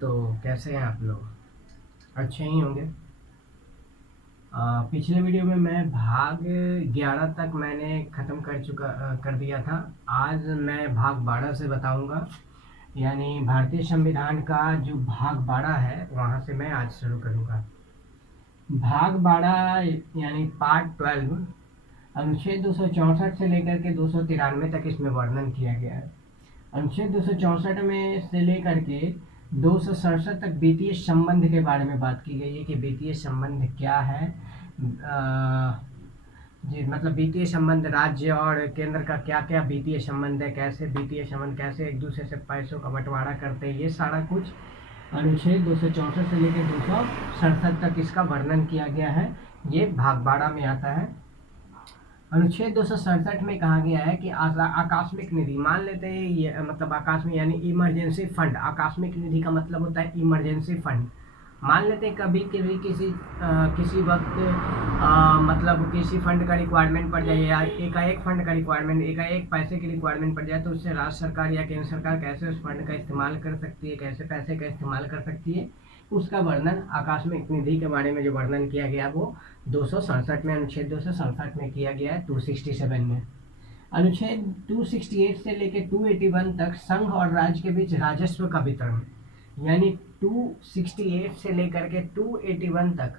तो कैसे हैं आप लोग? अच्छे ही होंगे। पिछले वीडियो में मैं भाग 11 तक मैंने ख़त्म कर दिया था। आज मैं भाग 12 से बताऊंगा, यानी भारतीय संविधान का जो भाग 12 है वहाँ से मैं आज शुरू करूँगा। भाग 12 यानी पार्ट 12 अनुच्छेद 264 से लेकर के 293 तक इसमें वर्णन किया गया है। अनुच्छेद 264 में से लेकर के 267 तक वित्तीय संबंध के बारे में बात की गई है कि वित्तीय संबंध क्या है। जी, मतलब वित्तीय संबंध राज्य और केंद्र का क्या क्या वित्तीय संबंध है, कैसे वित्तीय संबंध कैसे एक दूसरे से पैसों का बंटवारा करते हैं, ये सारा कुछ अनुच्छेद 264 से लेकर 267 तक इसका वर्णन किया गया है। ये भाग 12 में आता है। अनुच्छेद 267 में कहा गया है कि आकस्मिक निधि, मान लेते हैं ये मतलब आकस्मिक यानी इमरजेंसी फंड। आकस्मिक निधि का मतलब होता है इमरजेंसी फंड। मान लेते हैं कभी कभी किसी वक्त मतलब किसी फंड का रिक्वायरमेंट पड़ जाए या एकाएक फंड का रिक्वायरमेंट, एकाएक पैसे की रिक्वायरमेंट पड़ जाए, तो उससे राज्य सरकार या केंद्र सरकार कैसे उस फंड का इस्तेमाल कर सकती है, कैसे पैसे का इस्तेमाल कर सकती है, उसका वर्णन आकस्मिक निधि के बारे में जो वर्णन किया गया वो 267 में, अनुच्छेद 267 में किया गया है। 267 में अनुच्छेद 268 से लेकर 281 तक संघ और राज्य के बीच राजस्व का वितरण, यानी 268 से लेकर के 281 तक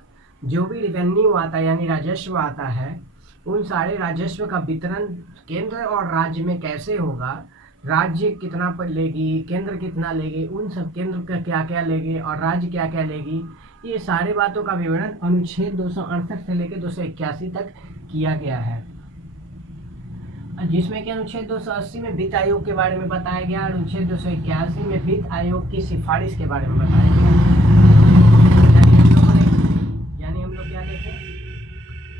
जो भी रेवेन्यू आता है यानी राजस्व आता है, उन सारे राजस्व का वितरण केंद्र और राज्य में कैसे होगा, राज्य कितना पर लेगी, केंद्र कितना लेगी, उन सब केंद्र का क्या क्या लेगी और राज्य क्या क्या लेगी, ये सारे बातों का विवरण अनुच्छेद 268 से लेकर 281 तक किया गया है। जिसमें कि अनुच्छेद 280 में वित्त आयोग के बारे में बताया गया, अनुच्छेद 281 में वित्त आयोग की सिफारिश के बारे में बताया गया। यानी हम लोग क्या देखें,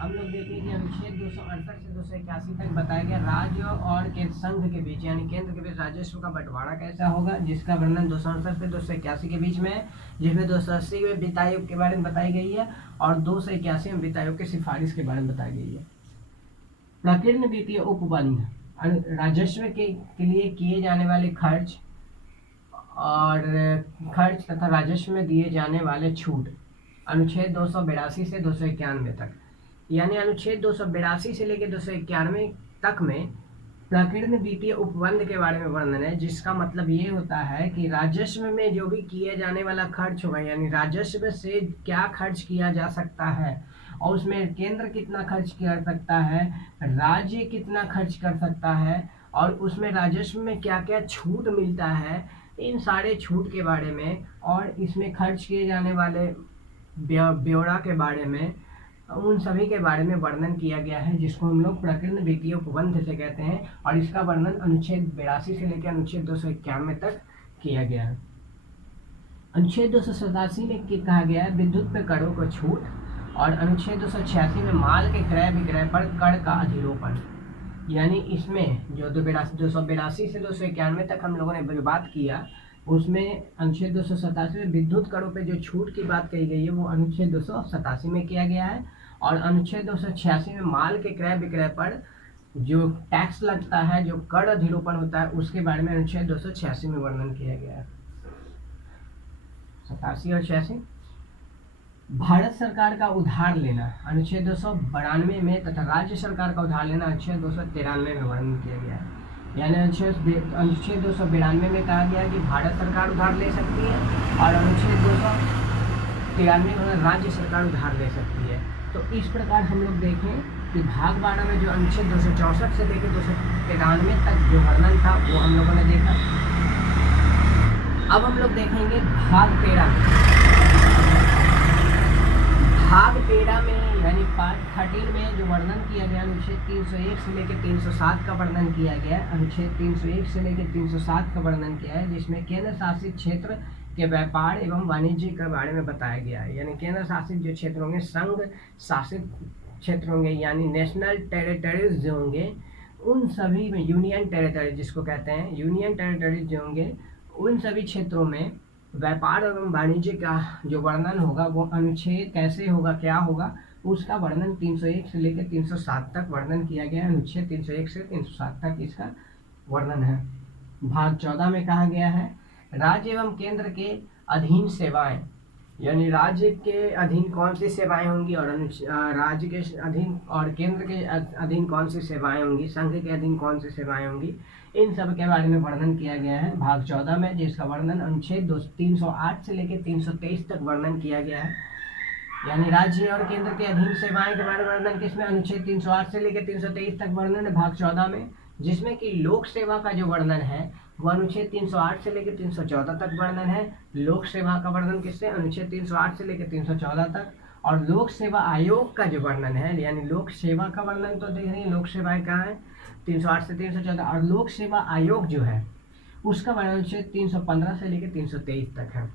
हम लोग देखें कि अनुच्छेद 268 से 281 तक बताया गया राज्य और केंद्र संघ के बीच यानी केंद्र के बीच राजस्व का बंटवारा कैसा होगा, जिसका वर्णन 268 से 281 के बीच में है, जिसमें 280 में वित्त आयोग के बारे में बताई गई है और 281 में वित्त आयोग की सिफारिश के बारे में बताई गई है। प्रकीर्ण वित्तीय उपबंध, राजस्व के लिए किए जाने वाले खर्च तथा राजस्व में दिए जाने वाले छूट, अनुच्छेद 282 से 291 तक, यानी अनुच्छेद 282 से लेकर 291 तक में प्रकीर्ण वित्तीय उपबंध के बारे में वर्णन है, जिसका मतलब ये होता है कि राजस्व में जो भी किए जाने वाला खर्च होगा, यानी राजस्व से क्या खर्च किया जा सकता है और उसमें केंद्र कितना खर्च कर सकता है, राज्य कितना खर्च कर सकता है और उसमें राजस्व में क्या क्या छूट मिलता है, इन सारे छूट के बारे में और इसमें खर्च किए जाने वाले ब्यौरा के बारे में, उन सभी के बारे में वर्णन किया गया है, जिसको हम लोग प्रकीर्ण वित्तीय उपबंध से कहते हैं। और इसका वर्णन अनुच्छेद 82 से लेकर अनुच्छेद 291 तक किया गया है। अनुच्छेद 287 में कहा गया है विद्युत पे करों को छूट, और अनुच्छेद 286 में माल के क्रय विक्रय पर कर का अधिरोपण, यानी इसमें जो 282 से 291 तक हम लोगों ने जो बात किया, उसमें अनुच्छेद 287 में विद्युत करों पे जो छूट की बात कही गई है वो अनुच्छेद 287 में किया गया है, और अनुच्छेद 286 में माल के क्रय विक्रय पर जो टैक्स लगता है, जो कर अधिरोपण होता है, उसके बारे में अनुच्छेद 286 में वर्णन किया गया है। 87 और 86 भारत सरकार का उधार लेना, अनुच्छेद 292 में तथा राज्य सरकार का उधार लेना अनुच्छेद 293 में वर्णन किया गया है। यानी अनुच्छेद 292 में कहा गया कि भारत सरकार उधार ले सकती है और अनुच्छेद 293 में राज्य सरकार उधार ले सकती है। तो इस प्रकार हम लोग देखें कि भाग 12 में जो अनुच्छेद 264 से लेकर 293 तक जो वर्णन था वो हम लोगों ने देखा। अब हम लोग देखेंगे भाग 13 में यानी पार्ट 13 में जो वर्णन किया गया, अनुच्छेद 301 से लेकर 307 का वर्णन किया गया। अनुच्छेद 301 से लेकर 307 का वर्णन किया है, जिसमें केंद्र शासित क्षेत्र के व्यापार एवं वाणिज्य के बारे में बताया गया है। यानी केंद्र शासित जो क्षेत्र होंगे, संघ शासित क्षेत्र होंगे, यानी नेशनल टेरिटरीज जो होंगे, उन सभी में यूनियन टेरिटरी जिसको कहते हैं, यूनियन टेरिटरीज जो होंगे, उन सभी क्षेत्रों में व्यापार एवं वाणिज्य का जो वर्णन होगा वो अनुच्छेद कैसे होगा, क्या होगा, उसका वर्णन 301 से लेकर 307 तक वर्णन किया गया है। अनुच्छेद 301 से 307 तक इसका वर्णन है। भाग 14 में कहा गया है राज्य एवं केंद्र के अधीन सेवाएं, यानी राज्य के अधीन कौन सी सेवाएं होंगी और राज्य के अधीन और केंद्र के अधीन कौन सी सेवाएं होंगी, संघ के अधीन कौन सी सेवाएं होंगी, इन सब के बारे में वर्णन किया गया है भाग 14 में, जिसका वर्णन अनुच्छेद 308 से लेकर 323 तक वर्णन किया गया है। यानी राज्य और केंद्र के अधीन सेवाएं के बारे में वर्णन किसमें, अनुच्छेद 308 से लेकर 323 तक वर्णन है भाग 14 में, जिसमें कि लोक सेवा का जो वर्णन है वो अनुच्छेद 308 से लेकर 314 तक वर्णन है। लोक सेवा का वर्णन किससे, अनुच्छेद 308 से लेकर 314 तक। और लोक सेवा आयोग का जो वर्णन है, यानी लोक सेवा का वर्णन तो देख रही है, लोक सेवाएं कहाँ है, 308 से 314, और लोक सेवा आयोग जो है उसका वर्णन अनुच्छेद 315 से लेकर 323 तक है।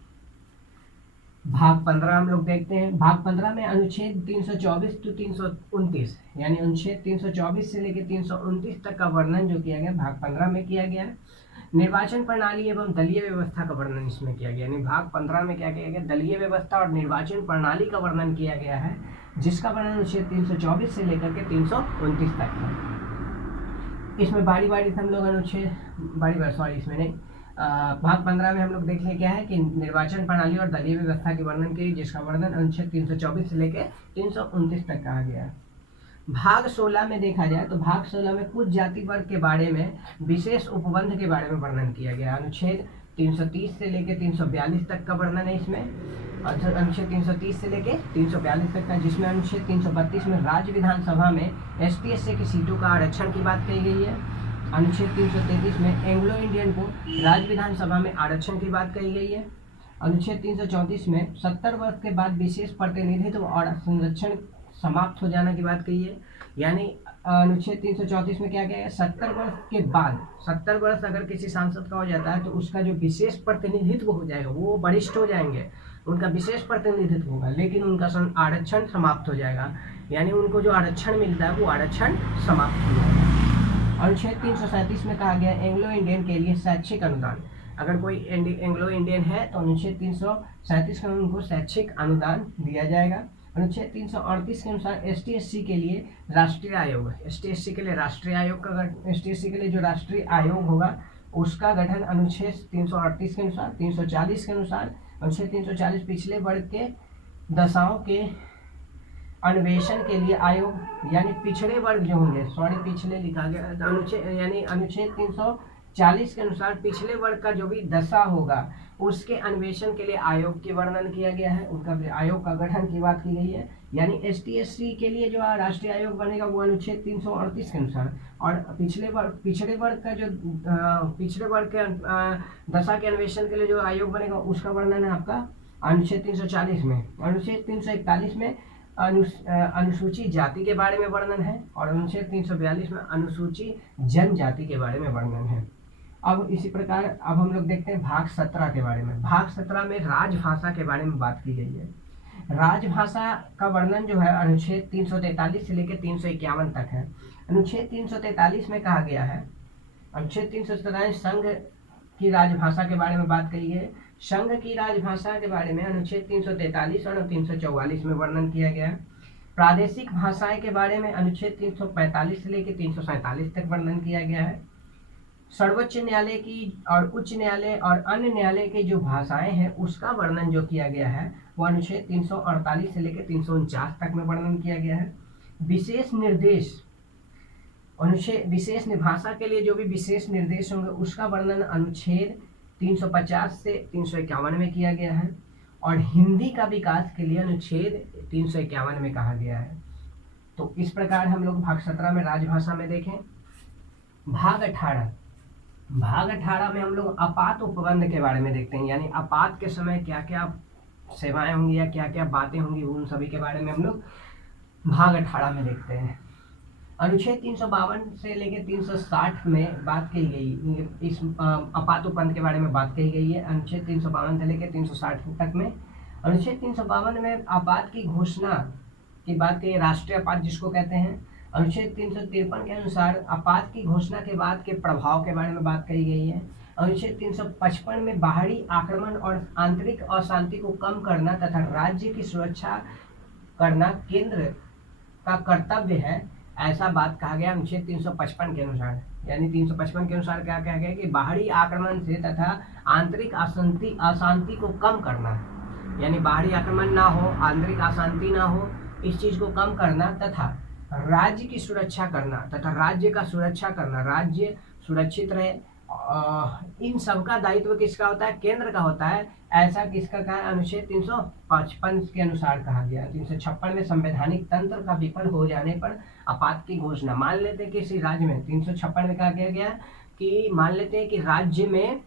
भाग 15 हम लोग देखते हैं। भाग 15 में अनुच्छेद 324 to 329, यानी अनुच्छेद 324 से लेकर 329 तक का वर्णन जो किया गया भाग 15 में किया गया है। निर्वाचन प्रणाली एवं दलीय व्यवस्था का वर्णन इसमें किया गया, यानी भाग 15 में क्या किया गया, दलीय व्यवस्था और निर्वाचन प्रणाली का वर्णन किया गया है, जिसका वर्णन अनुच्छेद 324 से लेकर के 329 तक है। इसमें बारी बारी से हम लोग इसमें नहीं, भाग 15 में हम लोग देख लें क्या है कि निर्वाचन प्रणाली और दलीय व्यवस्था के वर्णन की, जिसका वर्णन अनुच्छेद 324 से लेकर 329 तक कहा गया है। भाग 16 में देखा जाए तो भाग 16 में कुछ जाति वर्ग के बारे में विशेष उपबंध के बारे में वर्णन किया गया। अनुच्छेद 330 से लेकर 342 तक का वर्णन है इसमें, अनुच्छेद 330 से लेकर 342 तक का, जिसमें अनुच्छेद 332 में राज्य विधानसभा में ST/SC की सीटों का आरक्षण की बात कही गई है। अनुच्छेद 333 में एंग्लो इंडियन को राज्य विधानसभा में आरक्षण की बात कही गई है। अनुच्छेद 334 में 70 वर्ष के बाद विशेष प्रतिनिधित्व और संरक्षण समाप्त हो जाने की बात कही है। यानी अनुच्छेद 334 में क्या किया गया, 70 वर्ष के बाद, 70 वर्ष अगर किसी सांसद का हो जाता है तो उसका जो विशेष प्रतिनिधित्व हो जाएगा, वो वरिष्ठ हो जाएंगे, उनका विशेष प्रतिनिधित्व होगा, लेकिन उनका आरक्षण समाप्त हो जाएगा, यानी उनको जो आरक्षण मिलता है वो आरक्षण समाप्त हो जाएगा। अनुच्छेद 337 में कहा गया एंग्लो इंडियन के लिए शैक्षिक अनुदान, अगर कोई एंग्लो इंडियन है तो अनुच्छेद 337 में उनको शैक्षिक अनुदान दिया जाएगा। अनुच्छेद 338 के अनुसार ST/SC के लिए राष्ट्रीय आयोग, ST/SC के लिए राष्ट्रीय आयोग का, ST/SC के लिए जो राष्ट्रीय आयोग होगा उसका गठन अनुच्छेद 338 के अनुसार, 340 के अनुसार, अनुच्छेद 340 पिछले वर्ग के दशाओं के अन्वेषण के लिए आयोग, यानी पिछड़े वर्ग जो होंगे, पिछले लिखा गया अनुच्छेद, यानी अनुच्छेद 340 के अनुसार पिछले वर्ग का जो भी दशा होगा उसके अन्वेषण के लिए आयोग के वर्णन किया गया है, उनका आयोग का गठन की बात की गई है। यानी ST/SC के लिए जो राष्ट्रीय आयोग बनेगा वो अनुच्छेद 338 के अनुसार, और पिछड़े वर्ग का जो पिछड़े वर्ग के दशा के अन्वेषण के लिए जो आयोग बनेगा उसका वर्णन है आपका अनुच्छेद 340 में। अनुच्छेद 341 में अनुसूचित जाति के बारे में वर्णन है, और अनुच्छेद 342 में अनुसूचित जनजाति के बारे में वर्णन है। अब इसी प्रकार अब हम लोग देखते हैं भाग 17 के बारे में। भाग 17 में राजभाषा के बारे में बात की गई है। राजभाषा का वर्णन जो है अनुच्छेद 343 से लेकर 351 तक है। अनुच्छेद 343 में कहा गया है, अनुच्छेद 343 संघ की राजभाषा के बारे में बात कही है। संघ की राजभाषा के बारे में अनुच्छेद 343 और 344 में वर्णन किया गया है। प्रादेशिक भाषाएं के बारे में अनुच्छेद 345 से लेकर 347 तक वर्णन किया गया है। सर्वोच्च न्यायालय की और उच्च न्यायालय और अन्य न्यायालय की जो भाषाएं हैं उसका वर्णन जो किया गया है वो अनुच्छेद 348 से लेकर 349 तक में वर्णन किया गया है। विशेष निर्देश, अनुच्छेद विशेष भाषा के लिए जो भी विशेष निर्देश होंगे उसका वर्णन अनुच्छेद 350 से 351 में किया गया है, और हिंदी का विकास के लिए अनुच्छेद 351 में कहा गया है। तो इस प्रकार हम लोग भाग 17 में राजभाषा में देखें। भाग 18 में हम लोग आपात उपबंध के बारे में देखते हैं, यानी आपात के समय क्या क्या सेवाएं होंगी या क्या क्या बातें होंगी उन सभी के बारे में हम लोग भाग 18 में देखते हैं। अनुच्छेद 352 से लेकर 360 में बात की गई, इस आपात उपबंध के बारे में बात कही गई है। अनुच्छेद 352 से लेकर 360 तक में, अनुच्छेद 352 में आपात की घोषणा की बात कही, राष्ट्रीय आपात जिसको कहते हैं। अनुच्छेद 353 के अनुसार आपात की घोषणा के बाद के प्रभाव के बारे में बात कही गई है। अनुच्छेद 355 में बाहरी आक्रमण और आंतरिक अशांति को कम करना तथा राज्य की सुरक्षा करना केंद्र का कर्तव्य है, ऐसा बात कहा गया अनुच्छेद 355 के अनुसार। यानी 355 के अनुसार क्या कहा गया कि बाहरी आक्रमण से तथा आंतरिक अशांति को कम करना, यानी बाहरी आक्रमण ना हो, आंतरिक अशांति ना हो, इस चीज को कम करना तथा राज्य की सुरक्षा करना तथा राज्य का सुरक्षा करना, राज्य सुरक्षित रहे, इन सब का दायित्व किसका होता है? केंद्र का होता है। ऐसा किसका कहा? अनुच्छेद 355 के अनुसार कहा गया। 356 में संवैधानिक तंत्र का विफल हो जाने पर आपात की घोषणा। मान लेते हैं किसी राज्य में 356 में कहा गया कि मान लेते हैं कि राज्य में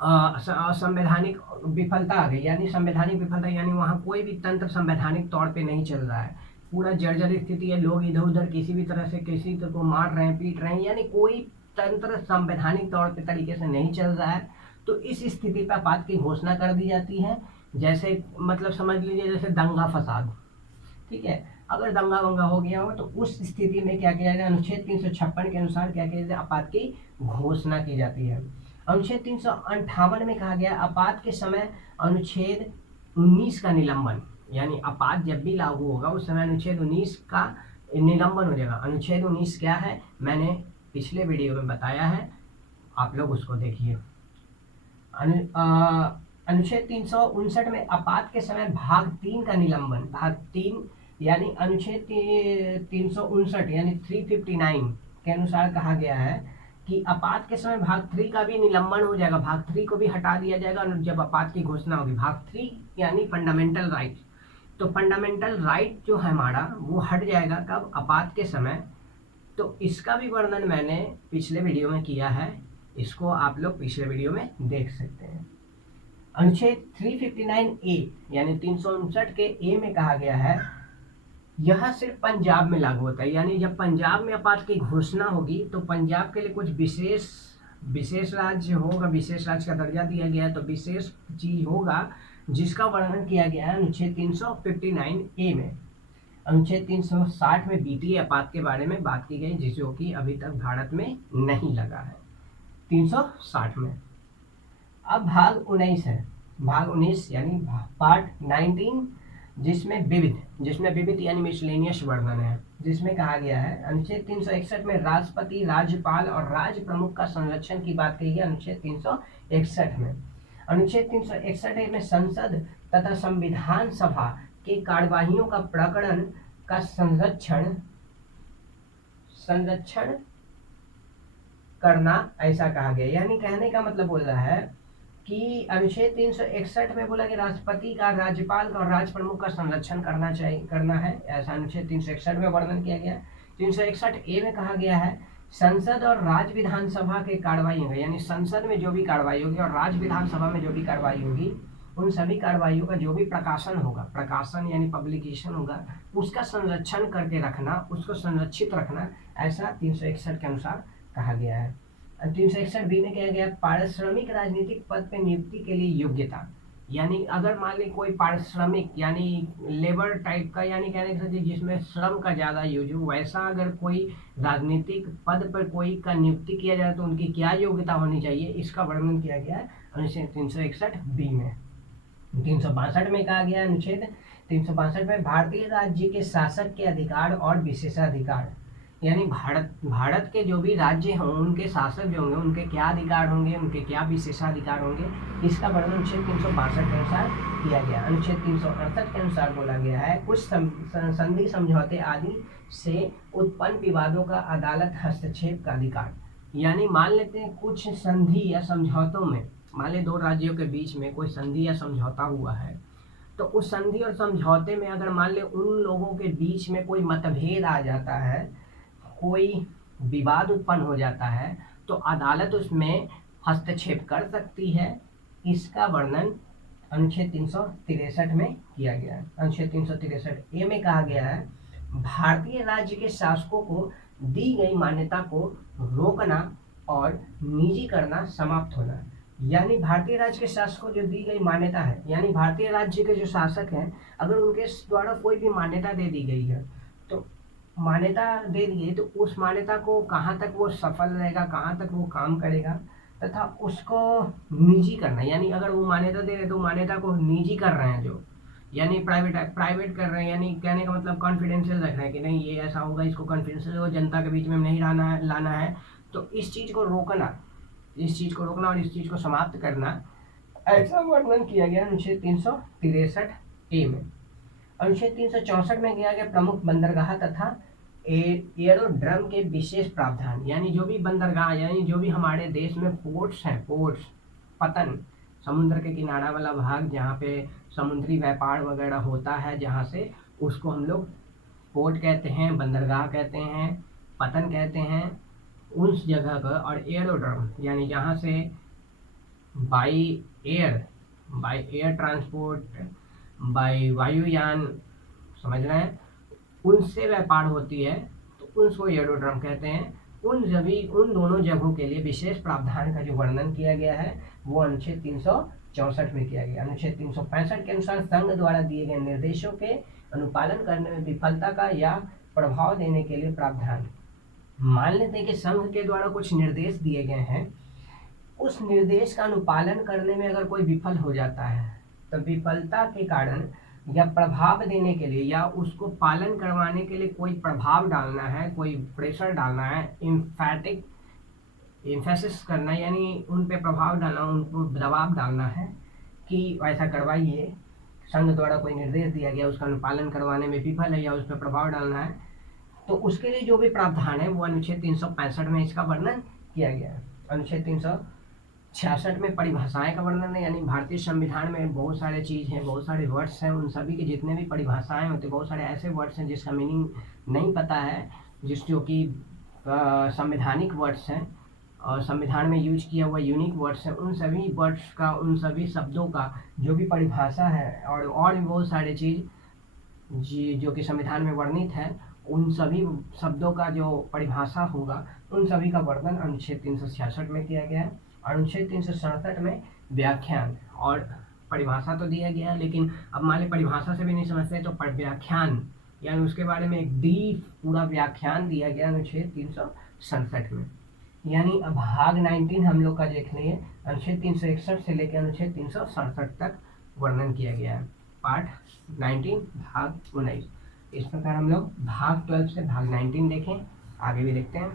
संवैधानिक विफलता आ गई, यानी संवैधानिक विफलता यानी वहाँ कोई भी तंत्र संवैधानिक तौर पे नहीं चल रहा है, पूरा जर्जर स्थिति है, लोग इधर उधर किसी भी तरह से किसी को मार रहे हैं, पीट रहे हैं, यानी कोई तंत्र संवैधानिक तौर पे तरीके से नहीं चल रहा है। तो इस स्थिति पर आपात की घोषणा कर दी जाती है। जैसे मतलब समझ लीजिए जैसे दंगा फसाद, ठीक है, अगर दंगा वंगा हो गया हो तो उस स्थिति में क्या किया जाए? अनुच्छेद 356 के अनुसार क्या किया जाए? आपात की घोषणा की जाती है। अनुच्छेद 358 में कहा गया आपात के समय अनुच्छेद 19 का निलंबन, यानी आपात जब भी लागू होगा उस समय अनुच्छेद 19 का निलंबन हो जाएगा। अनुच्छेद 19 क्या है? मैंने पिछले वीडियो में बताया है, आप लोग उसको देखिए। अनुच्छेद 359 में आपात के समय भाग 3 का निलंबन, भाग 3 यानी अनुच्छेद 359 यानी 359 के अनुसार कहा गया है कि आपात के समय भाग 3 का भी निलंबन हो जाएगा, भाग 3 को भी हटा दिया जाएगा जब आपात की घोषणा होगी। भाग 3 यानी फंडामेंटल राइट, तो फंडामेंटल राइट जो है हमारा वो हट जाएगा कब? आपात के समय। तो इसका भी वर्णन मैंने पिछले वीडियो में किया है, इसको आप लोग पिछले वीडियो में देख सकते हैं। अनुच्छेद 359A यानी 359 के ए में कहा गया है यह सिर्फ पंजाब में लागू होता है, यानी जब पंजाब में आपात की घोषणा होगी तो पंजाब के लिए कुछ विशेष राज्य होगा, विशेष राज्य का दर्जा दिया गया है, तो विशेष चीज होगा जिसका वर्णन किया गया है अनुच्छेद 359A में। अनुच्छेद 360 में बीटीए आपात के बारे में बात की गई, जिसको कि अभी तक भारत में नहीं लगा है 360 में। अब भाग 19 है, भाग 19 यानी पार्ट 19 जिसमें विविध यानी मिसलेनियस वर्णन है, जिसमें कहा गया है अनुच्छेद 361 में राष्ट्रपति, राज्यपाल और राज्य प्रमुख का संरक्षण की बात कही है। अनुच्छेद 361 में अनुच्छेद 361 में संसद तथा संविधान सभा के कार्यवाहियों का प्रकरण का संरक्षण करना ऐसा कहा गया। यानी कहने का मतलब बोल रहा है कि अनुच्छेद 361 में बोला कि राष्ट्रपति का, राज्यपाल का और राज्य प्रमुख का संरक्षण करना है, ऐसा अनुच्छेद 361 में वर्णन किया गया। 361A में कहा गया है संसद और राज्य विधानसभा के कार्रवाई होगी, यानी संसद में जो भी कार्रवाई होगी और राज्य विधानसभा में जो भी कार्रवाई होगी उन सभी कार्रवाइयों का जो भी प्रकाशन होगा, प्रकाशन यानी पब्लिकेशन होगा, उसका संरक्षण करके रखना, उसको संरक्षित रखना, ऐसा 361 के अनुसार कहा गया है। 361B में कहा गया पारिश्रमिक राजनीतिक पद पे नियुक्ति के लिए योग्यता, यानी अगर मान ली कोई पारिश्रमिक यानी लेबर टाइप का, यानी कहने का जिसमें श्रम का ज़्यादा यूज हो, वैसा अगर कोई राजनीतिक पद पर कोई का नियुक्ति किया जाए तो उनकी क्या योग्यता होनी चाहिए, इसका वर्णन किया गया है अनुच्छेद 361B में। 362 में कहा गया अनुच्छेद 362 में भारतीय राज्य के शासक के अधिकार और विशेषाधिकार, यानी भारत के जो भी राज्य हों उनके शासक जो होंगे उनके क्या अधिकार होंगे, उनके क्या विशेषाधिकार होंगे, इसका वर्णन अनुच्छेद 362 के अनुसार किया गया। अनुच्छेद 368 के अनुसार बोला गया है कुछ संधि समझौते आदि से उत्पन्न विवादों का अदालत हस्तक्षेप का अधिकार, यानी मान लेते हैं कुछ संधि या समझौतों में, मान ले दो राज्यों के बीच में कोई संधि या समझौता हुआ है, तो उस संधि और समझौते में अगर मान ले उन लोगों के बीच में कोई मतभेद आ जाता है, कोई विवाद उत्पन्न हो जाता है, तो अदालत उसमें हस्तक्षेप कर सकती है। इसका वर्णन अनुच्छेद 363 में किया गया है। अनुच्छेद 363A में कहा गया है भारतीय राज्य के शासकों को दी गई मान्यता को रोकना और निजी करना समाप्त होना, यानी भारतीय राज्य के शासक को जो दी गई मान्यता है, यानी भारतीय राज्य के जो शासक हैं अगर उनके द्वारा कोई भी मान्यता दे दी गई है, तो मान्यता दे दी गई तो उस मान्यता को कहाँ तक वो सफल रहेगा, कहाँ तक वो काम करेगा, तथा उसको निजी करना, यानी अगर वो मान्यता दे रहे तो मान्यता को निजी कर रहे हैं जो, यानी प्राइवेट कर रहे हैं, यानी कहने का मतलब कॉन्फिडेंशियल रख रहे हैं कि नहीं ये ऐसा होगा, इसको कॉन्फिडेंशियल जनता के बीच में नहीं लाना है, तो इस चीज़ को रोकना, इस चीज़ को रोकना और इस चीज़ को समाप्त करना, ऐसा वर्णन किया गया अनुच्छेद 363 ए में। अनुच्छेद 364 में किया गया प्रमुख बंदरगाह तथा एयरोड्रम के विशेष प्रावधान, यानी जो भी बंदरगाह, यानी जो भी हमारे देश में पोर्ट्स हैं, पोर्ट्स पतन, समुद्र के किनारा वाला भाग जहाँ पे समुद्री व्यापार वगैरह होता है, जहाँ से उसको हम लोग पोर्ट कहते हैं, बंदरगाह कहते हैं, पतन कहते हैं, उस जगह पर, और एयरोड्रम यानी जहाँ से बाई एयर ट्रांसपोर्ट, बाई वायुयान, समझ रहे हैं, उनसे व्यापार होती है तो उसको एयरोड्रम कहते हैं। उन दोनों जगहों के लिए विशेष प्रावधान का जो वर्णन किया गया है वो अनुच्छेद 364 में किया गया। अनुच्छेद 365 के अनुसार संघ द्वारा दिए गए निर्देशों के अनुपालन करने में विफलता का या प्रभाव देने के लिए प्रावधान। मान लेते हैं कि संघ के द्वारा कुछ निर्देश दिए गए हैं, उस निर्देश का अनुपालन करने में अगर कोई विफल हो जाता है तो विफलता के कारण या प्रभाव देने के लिए या उसको पालन करवाने के लिए कोई प्रभाव डालना है, कोई प्रेशर डालना है, इम्फेसिस करना, यानी उन पे प्रभाव डालना, उनको दबाव डालना है कि ऐसा करवाइए। संघ द्वारा कोई निर्देश दिया गया, उसका अनुपालन करवाने में विफल है या उस पर प्रभाव डालना है, तो उसके लिए जो भी प्रावधान है वो अनुच्छेद 365 में इसका वर्णन किया गया है। अनुच्छेद 366 में परिभाषाएं का वर्णन है, यानी भारतीय संविधान में बहुत सारे चीज़ हैं, बहुत सारे वर्ड्स हैं, उन सभी के जितने भी परिभाषाएं होते हैं, बहुत सारे ऐसे वर्ड्स हैं जिसका मीनिंग नहीं पता है, जो कि संवैधानिक वर्ड्स हैं और संविधान में यूज किया हुआ यूनिक वर्ड्स हैं, उन सभी वर्ड्स का, उन सभी शब्दों का जो भी परिभाषा है और भी बहुत सारे चीज़ जो कि संविधान में वर्णित है, उन सभी शब्दों का जो परिभाषा होगा उन सभी का वर्णन अनुच्छेद 366 में किया गया है। अनुच्छेद 367 में व्याख्यान और परिभाषा तो दिया गया है, लेकिन अब मान ली परिभाषा से भी नहीं समझते तो व्याख्यान, यानी उसके बारे में एक डीप पूरा व्याख्यान दिया गया अनुच्छेद 367 में। यानी अब भाग 19 हम लोग का देख लिए, अनुच्छेद 361 से लेकर अनुच्छेद 367 तक वर्णन किया गया है। पार्ट 19 भाग 19। इस प्रकार हम लोग भाग 12 से भाग 19 देखें, आगे भी देखते हैं।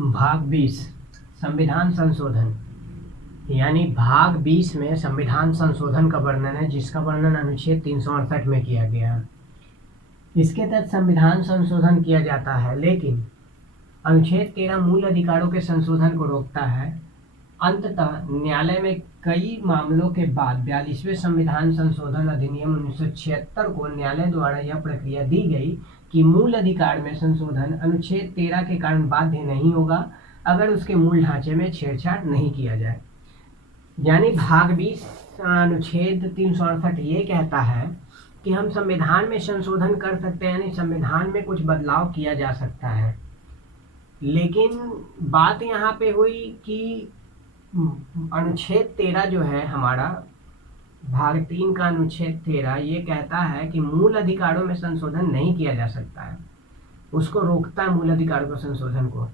भाग 20 संविधान संशोधन, यानी भाग 20 में संविधान संशोधन का वर्णन है, जिसका वर्णन अनुच्छेद 368 में किया गया है। इसके तहत संविधान संशोधन किया जाता है, लेकिन अनुच्छेद 13 मूल अधिकारों के संशोधन को रोकता है। अंततः न्यायालय में कई मामलों के बाद 42वें संविधान संशोधन अधिनियम 1976 को न्यायालय द्वारा यह प्रक्रिया दी गई कि मूल अधिकार में संशोधन अनुच्छेद 13 के कारण बाध्य नहीं होगा अगर उसके मूल ढांचे में छेड़छाड़ नहीं किया जाए। यानी भाग 20 अनुच्छेद 368 ये कहता है कि हम संविधान में संशोधन कर सकते हैं, यानी संविधान में कुछ बदलाव किया जा सकता है, लेकिन बात यहाँ पे हुई कि अनुच्छेद 13 जो है हमारा, भाग 3 का अनुच्छेद 13 ये कहता है कि मूल अधिकारों में संशोधन नहीं किया जा सकता है, उसको रोकता है मूल अधिकारों के संशोधन को।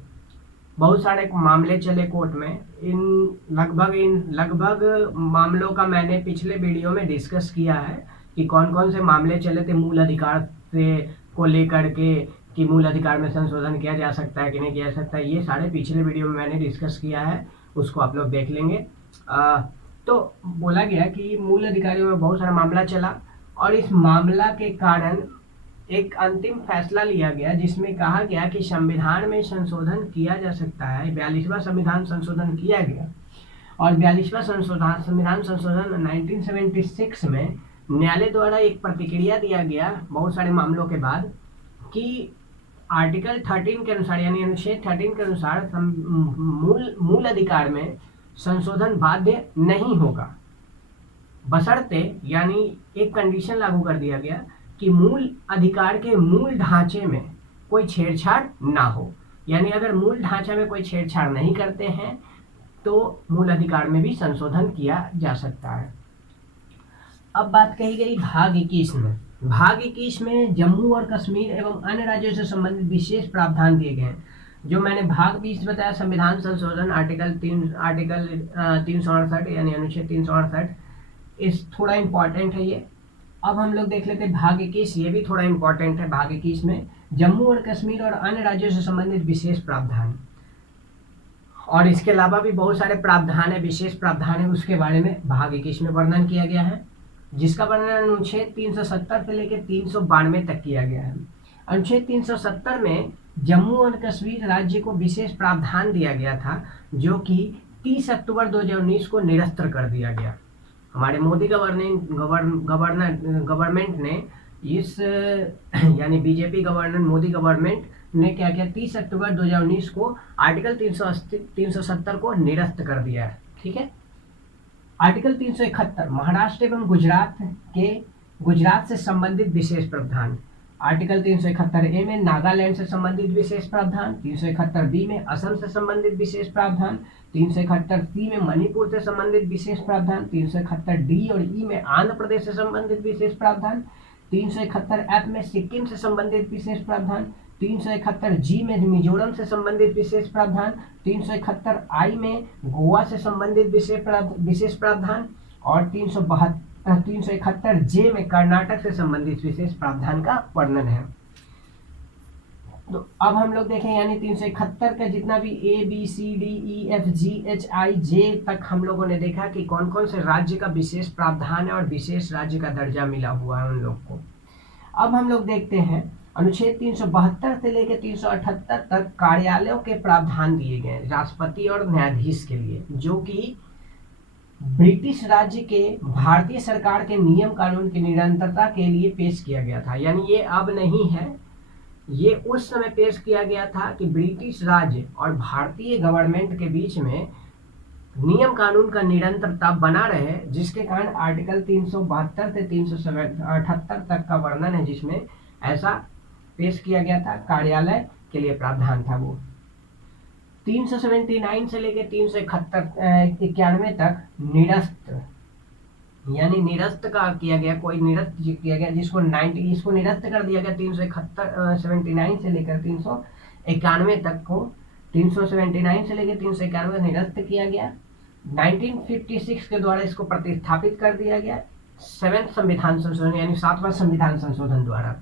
बहुत सारे मामले चले कोर्ट में, इन लगभग मामलों का मैंने पिछले वीडियो में डिस्कस किया है कि कौन कौन से मामले चले थे मूल अधिकार से को लेकर के, कि मूल अधिकार में संशोधन किया जा सकता है कि नहीं किया जा सकता है, ये सारे पिछले वीडियो में मैंने डिस्कस किया है, उसको आप लोग देख लेंगे। तो बोला गया कि मूल अधिकारियों में बहुत सारा मामला चला और इस मामला के कारण एक अंतिम फैसला लिया गया जिसमें कहा गया कि संविधान में संशोधन किया जा सकता है। 42वां संविधान संशोधन किया गया और 42वां संविधान संशोधन 1976 में न्यायालय द्वारा एक प्रतिक्रिया दिया गया बहुत सारे मामलों के बाद कि आर्टिकल 13 के अनुसार, यानी अनुच्छेद 13 के अनुसार मूल अधिकार में संशोधन बाध्य नहीं होगा, बशर्ते, यानी एक कंडीशन लागू कर दिया गया कि मूल अधिकार के मूल ढांचे में कोई छेड़छाड़ ना हो। यानी अगर मूल ढांचे में कोई छेड़छाड़ नहीं करते हैं तो मूल अधिकार में भी संशोधन किया जा सकता है। अब बात कही गई भाग 21 में। भाग 21 में जम्मू और कश्मीर एवं अन्य राज्यों से संबंधित विशेष प्रावधान दिए गए हैं। जो मैंने भाग 20 बताया संविधान संशोधन आर्टिकल 368 यानी अनुच्छेद 368, इस थोड़ा इम्पॉर्टेंट है ये, अब हम लोग देख लेते हैं भाग 21, ये भी थोड़ा इंपॉर्टेंट है। भाग 21 में जम्मू और कश्मीर और अन्य राज्यों से संबंधित विशेष प्रावधान, और इसके अलावा भी बहुत सारे प्रावधान है, विशेष प्रावधान है, उसके बारे में भाग 21 में वर्णन किया गया है, जिसका वर्णन अनुच्छेद 370 से लेकर 392 तक किया गया है। अनुच्छेद 370 में जम्मू और कश्मीर राज्य को विशेष प्रावधान दिया गया था, जो कि 30 अक्टूबर 2019 को निरस्त कर दिया गया। हमारे मोदी गवर्नमेंट ने इस यानी बीजेपी गवर्नमेंट, मोदी गवर्नमेंट ने क्या किया, 30 अक्टूबर 2019 को आर्टिकल 370 को निरस्त कर दिया है। ठीक है। आर्टिकल 371 महाराष्ट्र एवं गुजरात से संबंधित विशेष प्रावधान। आर्टिकल 371 में नागालैंड से संबंधित विशेष प्रावधान, 371 में असम से संबंधित विशेष प्रावधान, 371 में मणिपुर से संबंधित विशेष प्रावधान, 371 और ई में आंध्र प्रदेश से संबंधित विशेष प्रावधान, 371 में सिक्किम से संबंधित विशेष प्रावधान, 371 में मिजोरम से संबंधित विशेष प्रावधान, 371 में गोवा से संबंधित विशेष प्रावधान और 371 में कर्नाटक से संबंधित विशेष प्रावधान का वर्णन है। तो अब हम लोग देखें, यानी 371 का जितना भी ABCDEFGHIJ तक हम लोगों ने देखा कि कौन कौन से राज्य का विशेष प्रावधान है और विशेष राज्य का दर्जा मिला हुआ है उन लोग को। अब हम लोग देखते हैं अनुच्छेद 372 से लेकर 378 तक कार्यालयों के प्रावधान दिए गए राष्ट्रपति और न्यायाधीश के लिए, जो कि ब्रिटिश राज्य के भारतीय सरकार के नियम कानून की निरंतरता के लिए पेश किया गया था। यानी ये अब नहीं है, ये उस समय पेश किया गया था कि ब्रिटिश राज्य और भारतीय गवर्नमेंट के बीच में नियम कानून का निरंतरता बना रहे, जिसके कारण आर्टिकल 372 से 378 तक का वर्णन है, जिसमें ऐसा पेश किया गया था। कार्यालय के लिए प्रावधान था वो 379 से लेकर 391 तक निरस्त, यानी निरस्त का किया गया, कोई निरस्त किया गया जिसको इसको निरस्त कर दिया गया 379 से लेकर 391 तक को 379 से लेकर 391 निरस्त किया गया। 1956 के द्वारा इसको प्रतिस्थापित कर दिया गया 7वें संविधान संशोधन यानी 7वां संविधान संशोधन द्वारा।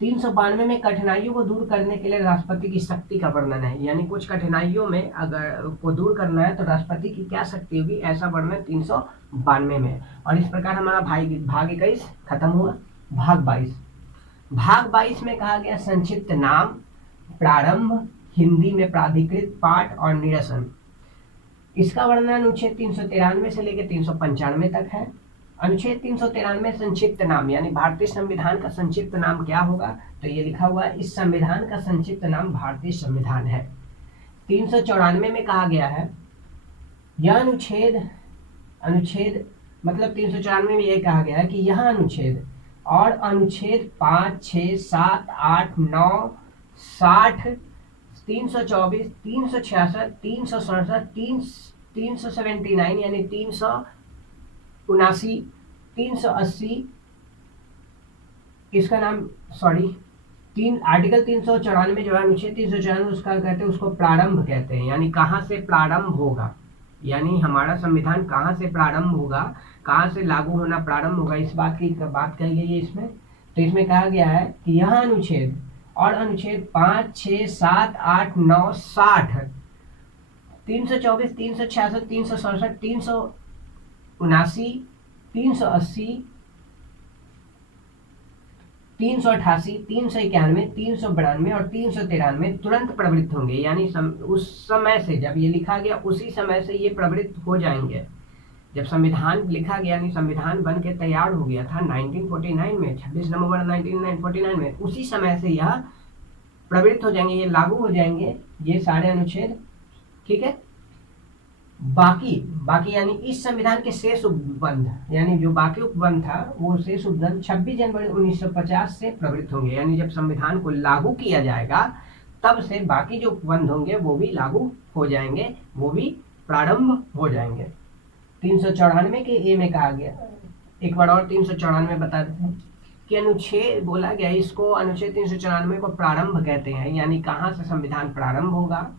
392 में कठिनाइयों को दूर करने के लिए राष्ट्रपति की शक्ति का वर्णन है, यानी कुछ कठिनाइयों में अगर को दूर करना है तो राष्ट्रपति की क्या शक्ति होगी, ऐसा वर्णन 392 में। और इस प्रकार हमारा भाग 21 खत्म हुआ। भाग 22 में कहा गया संक्षिप्त नाम, प्रारंभ, हिंदी में प्राधिकृत पाठ और निरसन। इसका वर्णन अनुच्छेद 393 से लेकर 395 तक है। अनुच्छेद 393 संक्षिप्त नाम, यानी भारतीय संविधान का संक्षिप्त नाम क्या होगा, तो ये लिखा हुआ है, इस संविधान का संक्षिप्त नाम भारतीय संविधान है। 394 में कहा गया है, यह अनुच्छेद मतलब 394 में यह कहा गया है कि यह अनुच्छेद और अनुच्छेद 5, 6, 7, 8, 9, 60, 324, 366, 367, 379 यानी 379, 380 इसका नाम आर्टिकल 394 जो है अनुच्छेद 394 उसका कहते हैं, उसको प्रारंभ कहते हैं, यानी कहाँ से प्रारंभ होगा, यानी हमारा संविधान कहाँ से प्रारंभ होगा, कहाँ से लागू होना प्रारंभ होगा, इस बात की बात कही गई है इसमें। तो इसमें कहा गया है कि यह अनुच्छेद और अनुच्छेद 5, 6, 7, 8, 9, 60, 324, 366, 367, 379, 380, 388, 391, 392 और 393 तुरंत प्रवृत्त होंगे, यानी उस समय से जब ये लिखा गया उसी समय से ये प्रवृत्त हो जाएंगे। जब संविधान लिखा गया, यानी संविधान बन के तैयार हो गया था 1949 में, 26 नवंबर 1949 में, उसी समय से यह प्रवृत्त हो जाएंगे, ये लागू हो जाएंगे ये सारे अनुच्छेद। ठीक है। बाकी यानी इस संविधान के शेष उपबंध, यानी जो बाकी उपबंध था वो शेष उपबंध 26 जनवरी 1950 से प्रवृत्त होंगे, यानी जब संविधान को लागू किया जाएगा तब से बाकी जो उपबंध होंगे वो भी लागू हो जाएंगे, वो भी प्रारंभ हो जाएंगे। 394 के ए में कहा गया, एक बार और 394 बता देते हैं कि अनुच्छेद बोला गया, इसको अनुच्छेद 394 को प्रारंभ कहते हैं, यानी कहाँ से संविधान प्रारंभ होगा,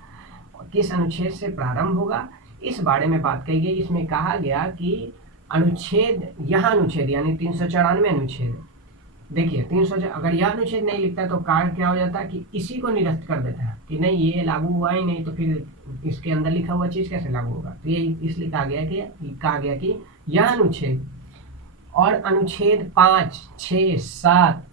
किस अनुच्छेद से प्रारंभ होगा, इस बारे में बात कही गई। इसमें कहा गया कि अनुच्छेद, यहाँ अनुच्छेद यानी 394 अनुच्छेद, देखिए 300, अगर यह अनुच्छेद नहीं लिखता तो कार्य क्या हो जाता है कि इसी को निरस्त कर देता है कि नहीं ये लागू हुआ ही नहीं, तो फिर इसके अंदर लिखा हुआ चीज़ कैसे लागू होगा। तो ये इसलिए कहा गया कि यह अनुच्छेद और अनुच्छेद 5, 6, 7,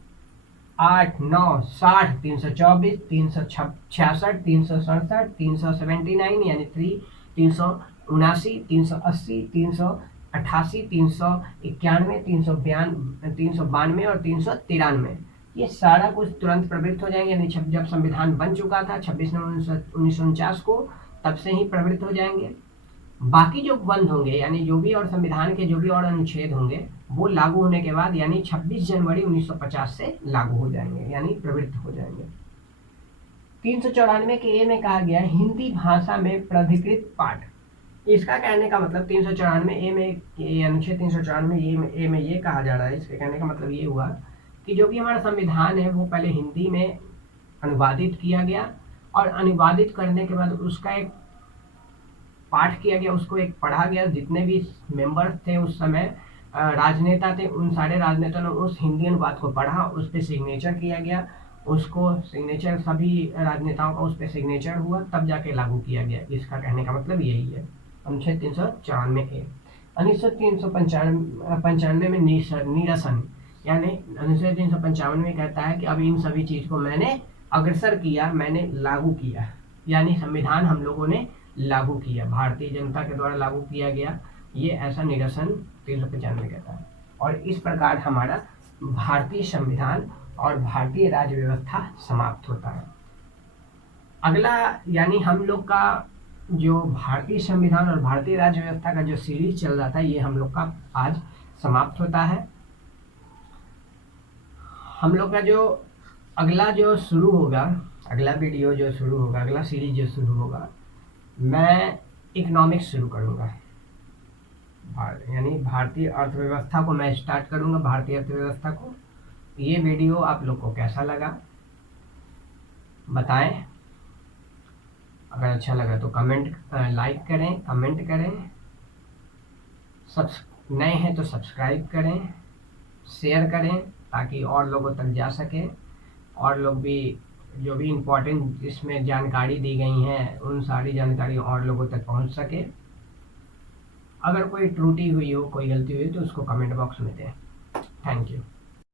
8, 9, 60, 324, 366, 367, 379 यानी 379, 380, 388, 391, 392 और 393, ये सारा कुछ तुरंत प्रवृत्त हो जाएंगे। यानी जब संविधान बन चुका था 26 नवंबर 1949 को, तब से ही प्रवृत्त हो जाएंगे। बाकी जो बंद होंगे यानी जो भी और संविधान के जो भी और अनुच्छेद होंगे वो लागू होने के बाद यानी 26 जनवरी 1950 से लागू हो जाएंगे यानी प्रवृत्त हो जाएंगे। 394 के ए में कहा गया है हिंदी भाषा में प्राधिकृत पाठ। इसका कहने का मतलब 394 ए में, अनुच्छेद 394 ए में ये कहा जा रहा है, इसके कहने का मतलब ये हुआ कि जो भी हमारा संविधान है वो पहले हिंदी में अनुवादित किया गया और अनुवादित करने के बाद उसका एक पाठ किया गया, उसको एक पढ़ा गया। जितने भी मेंबर्स थे उस समय, राजनेता थे, उन सारे राजनेताओं ने उस हिंदी अनुवाद को पढ़ा, उस पर सिग्नेचर किया गया, उसको सिग्नेचर सभी राजनेताओं का उस पर सिग्नेचर हुआ, तब जाके लागू किया गया। इसका कहने का मतलब यही है अनुच्छेद 394 ए। अनुच्छेद 395 में निरसन, यानी अनुच्छेद 355 में कहता है कि अब इन सभी चीज को मैंने अग्रसर किया, मैंने लागू किया, यानी संविधान हम लोगों ने लागू किया, भारतीय जनता के द्वारा लागू किया गया, ये ऐसा निरसन 395 कहता है। और इस प्रकार हमारा भारतीय संविधान और भारतीय राज्य व्यवस्था समाप्त होता है। अगला यानी हम लोग का जो भारतीय संविधान और भारतीय राज्य व्यवस्था का जो सीरीज चल रहा था ये हम लोग का आज समाप्त होता है। हम लोग का जो अगला जो शुरू होगा, अगला वीडियो जो शुरू होगा, अगला सीरीज जो शुरू होगा, मैं इकोनॉमिक्स शुरू करूँगा, यानी भारतीय अर्थव्यवस्था को मैं स्टार्ट करूँगा, भारतीय अर्थव्यवस्था को। ये वीडियो आप लोग को कैसा लगा बताएं। अगर अच्छा लगा तो लाइक करें, कमेंट करें, नए हैं तो सब्सक्राइब करें, शेयर करें ताकि और लोगों तक जा सके, और लोग भी जो भी इम्पोर्टेंट इसमें जानकारी दी गई हैं उन सारी जानकारी और लोगों तक पहुंच सके। अगर कोई त्रुटि हुई हो, कोई गलती हुई तो उसको कमेंट बॉक्स में दें। Thank you.